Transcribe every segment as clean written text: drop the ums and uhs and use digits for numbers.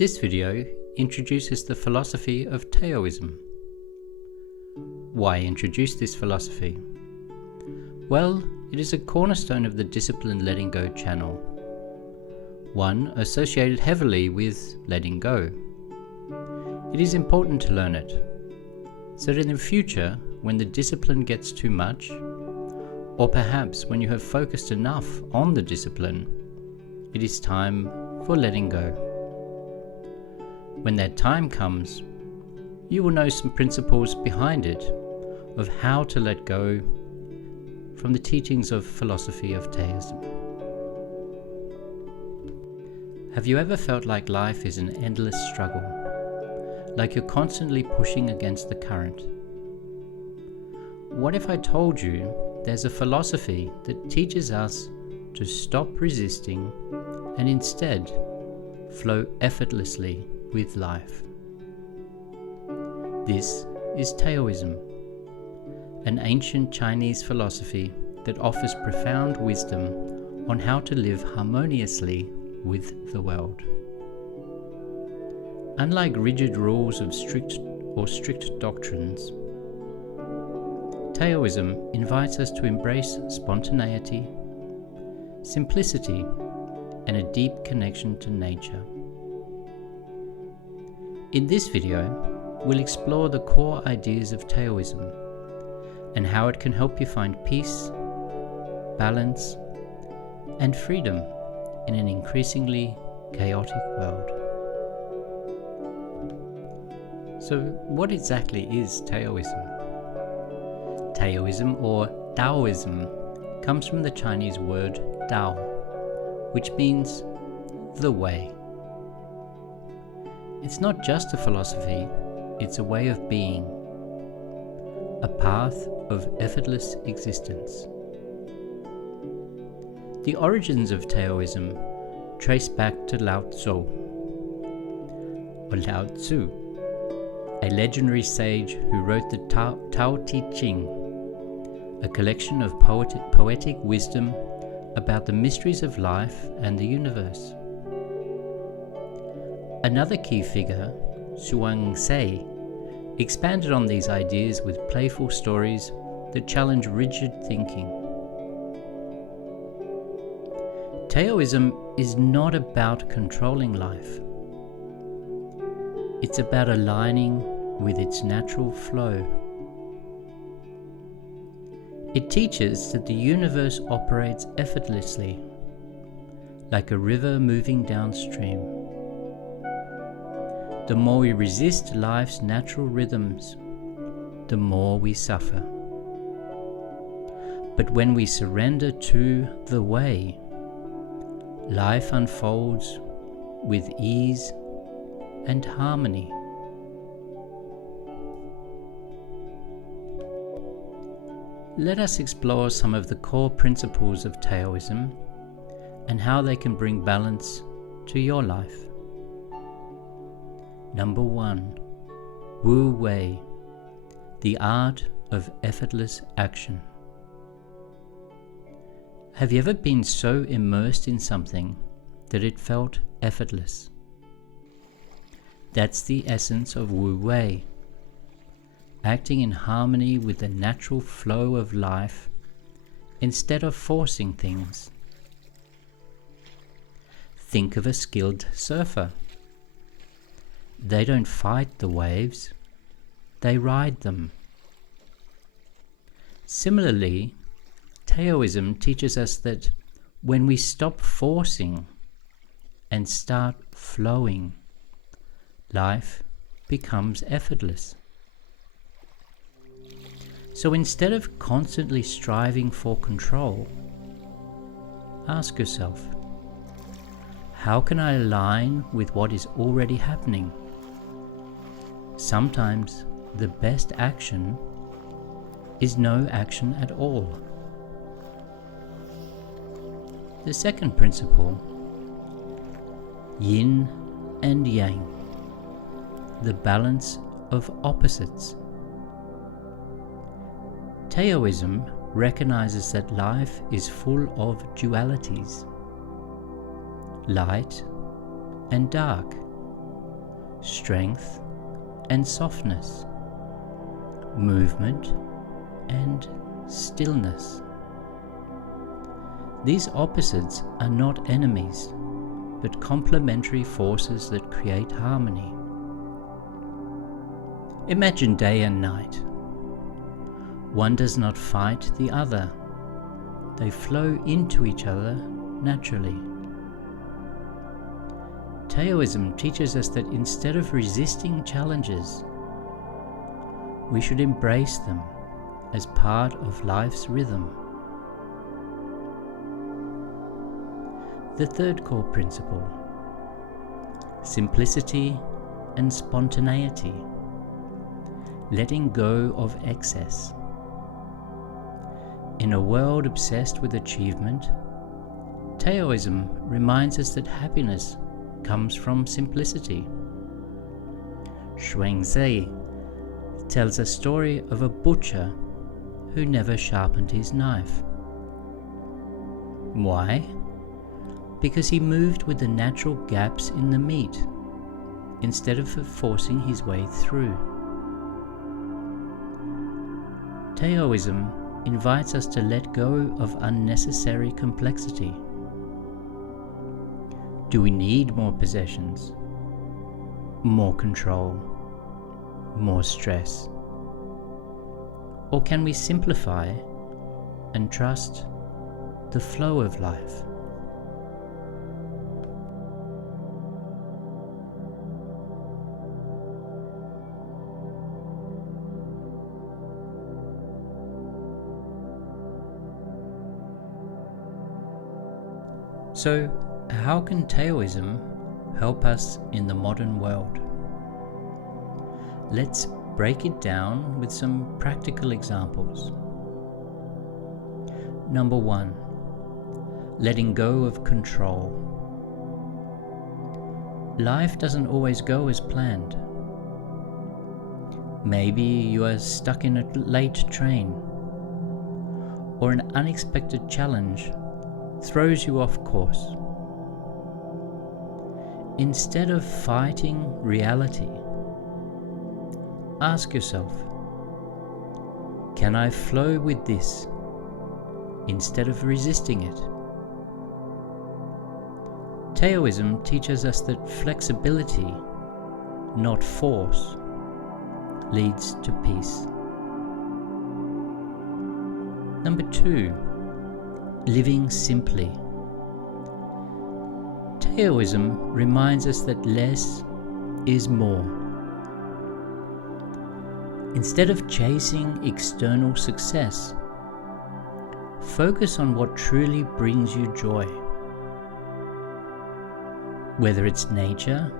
This video introduces the philosophy of Taoism. Why introduce this philosophy? Well, it is a cornerstone of the Disciplined Letting Go channel, one associated heavily with letting go. It is important to learn it, so that in the future, when the discipline gets too much, or perhaps when you have focused enough on the discipline, it is time for letting go. When that time comes, you will know some principles behind it of how to let go from the teachings of philosophy of Taoism. Have you ever felt like life is an endless struggle, like you're constantly pushing against the current? What if I told you there's a philosophy that teaches us to stop resisting and instead flow effortlessly with life? This is Taoism, an ancient Chinese philosophy that offers profound wisdom on how to live harmoniously with the world. Unlike rigid rules of strict doctrines, Taoism invites us to embrace spontaneity, simplicity, and a deep connection to nature. In this video, we'll explore the core ideas of Taoism and how it can help you find peace, balance, and freedom in an increasingly chaotic world. So, what exactly is Taoism? Taoism, or Daoism, comes from the Chinese word Tao, which means the way. It's not just a philosophy, it's a way of being, a path of effortless existence. The origins of Taoism trace back to Lao Tzu, or Lao Tzu, a legendary sage who wrote the Tao Te Ching, a collection of poetic wisdom about the mysteries of life and the universe. Another key figure, Zhuangzi, expanded on these ideas with playful stories that challenge rigid thinking. Taoism is not about controlling life. It's about aligning with its natural flow. It teaches that the universe operates effortlessly, like a river moving downstream. The more we resist life's natural rhythms, the more we suffer. But when we surrender to the way, life unfolds with ease and harmony. Let us explore some of the core principles of Taoism and how they can bring balance to your life. Number 1. Wu Wei, the art of effortless action. Have you ever been so immersed in something that it felt effortless? That's the essence of Wu Wei, acting in harmony with the natural flow of life instead of forcing things. Think of a skilled surfer. They don't fight the waves, they ride them. Similarly, Taoism teaches us that when we stop forcing and start flowing, life becomes effortless. So instead of constantly striving for control, ask yourself, how can I align with what is already happening? Sometimes the best action is no action at all. The second principle, Yin and Yang, the balance of opposites. Taoism recognizes that life is full of dualities, light and dark, strength and softness, movement and stillness. These opposites are not enemies, but complementary forces that create harmony. Imagine day and night. One does not fight the other. They flow into each other naturally. Taoism teaches us that instead of resisting challenges, we should embrace them as part of life's rhythm. The third core principle: simplicity and spontaneity, letting go of excess. In a world obsessed with achievement, Taoism reminds us that happiness comes from simplicity. Zhuangzi tells a story of a butcher who never sharpened his knife. Why? Because he moved with the natural gaps in the meat instead of forcing his way through. Taoism invites us to let go of unnecessary complexity. Do we need more possessions, more control, more stress? Or can we simplify and trust the flow of life? So, how can Taoism help us in the modern world? Let's break it down with some practical examples. Number 1, letting go of control. Life doesn't always go as planned. Maybe you are stuck in a late train, or an unexpected challenge throws you off course. Instead of fighting reality, ask yourself, can I flow with this instead of resisting it? Taoism teaches us that flexibility, not force, leads to peace. Number 2, living simply. Taoism reminds us that less is more. Instead of chasing external success, focus on what truly brings you joy. Whether it's nature,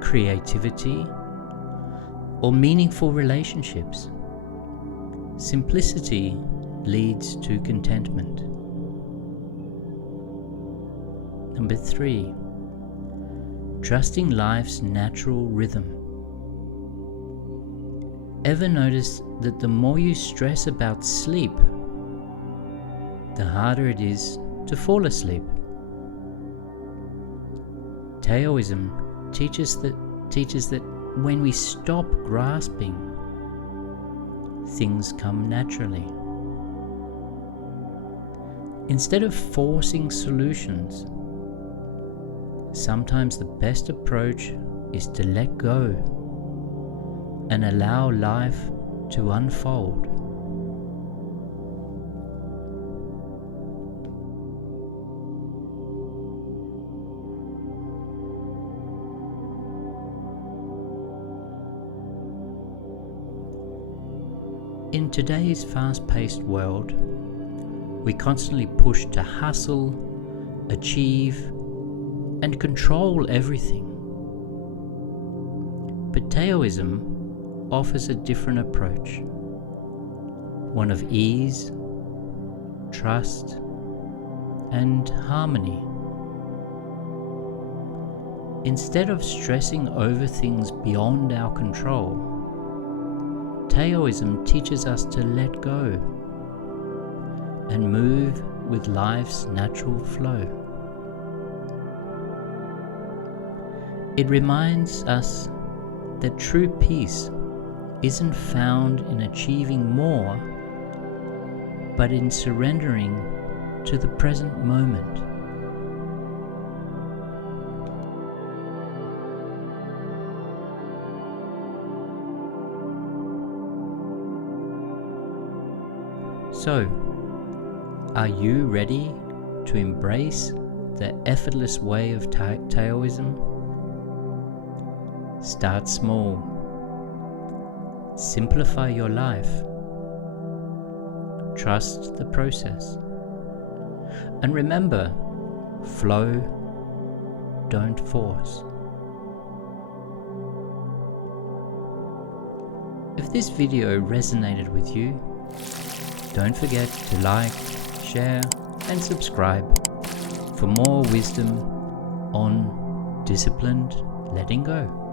creativity, or meaningful relationships, simplicity leads to contentment. Number 3, trusting life's natural rhythm. Ever notice that the more you stress about sleep, the harder it is to fall asleep? Taoism teaches that when we stop grasping, things come naturally. Instead of forcing solutions, sometimes the best approach is to let go and allow life to unfold. In today's fast-paced world, we constantly push to hustle, achieve, and control everything. But Taoism offers a different approach, one of ease, trust, and harmony. Instead of stressing over things beyond our control, Taoism teaches us to let go and move with life's natural flow. It reminds us that true peace isn't found in achieving more, but in surrendering to the present moment. So, are you ready to embrace the effortless way of Taoism? Start small. Simplify your life. Trust the process. And remember, flow, don't force. If this video resonated with you, don't forget to like, share, and subscribe for more wisdom on disciplined letting go.